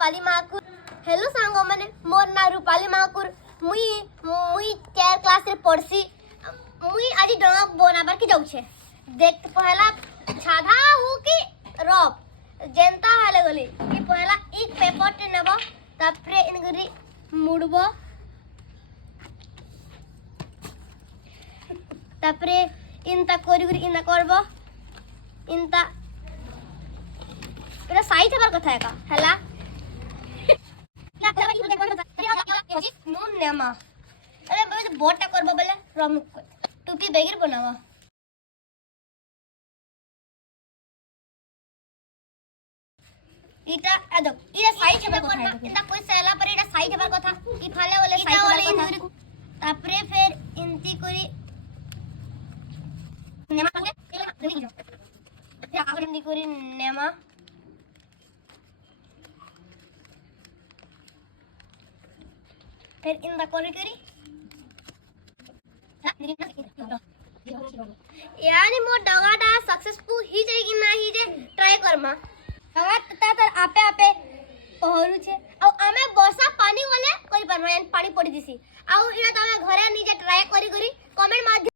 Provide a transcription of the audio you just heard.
Rupali Mahakur. Hello सांगो माने मोर ना रूपाली महाकुर। मुई 4 क्लास रे पढ़सी। मुई आज डंगा बनाबार के जाऊ छे। देख पहला छाधा हूँ कि रफ जेंता हाले गली कि पहला एक पेपर टे नेबो तापरे इनगरी मुड़बो तापरे इनता कोरी इना करबो इनता एटा साइड हेबार कथा एका हला नून नेमा अरे बे बोटा करबो बेले रमुक टोपी बेगिर बनावा इटा आदो इटा साइड हेबार कथा इटा कोई सेला पर इटा साइड हेबार कथा इ फाले वाले साइड हेबार कथा तापरे फिर इनती करी नेमा करके फिर आगे इनती करी नेमा फिर इन करी यानी मो डगाटा सक्सेसफुल ही जाई कि ना ही जे ट्राई करमा डगा तर आपे आपे पहरू छे आ आमे वर्षा पानी वाले करि परबा पानी पड़ी दिसी आ इना तमे घरे निजे ट्राई करी कमेंट माध्यम